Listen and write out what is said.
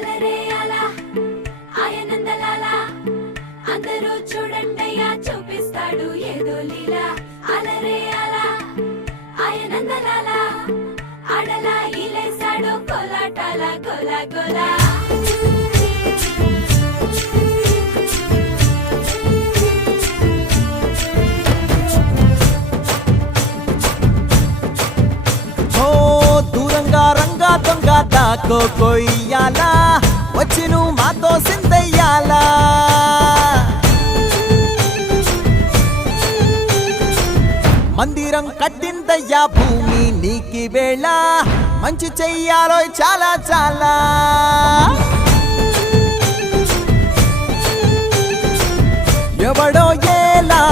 అలరే అలా ఆయనందలాల అందరూ చూడండయ్యా చూపిస్తాడు ఏదో లీలా అలరే అలా ఆయనందలాల ఆడలా ఇలేసాడు కోలాటాల గోలా గోలా రంగా దొంగ దాకో కొయ్యాలా వచ్చి నువ్వు మాతో సిందయ్యాలా మందిరం కట్టిందయ్యా భూమి నీకి వేళ మంచి చెయ్యాలో చాలా చాలా ఎవడో ఏలా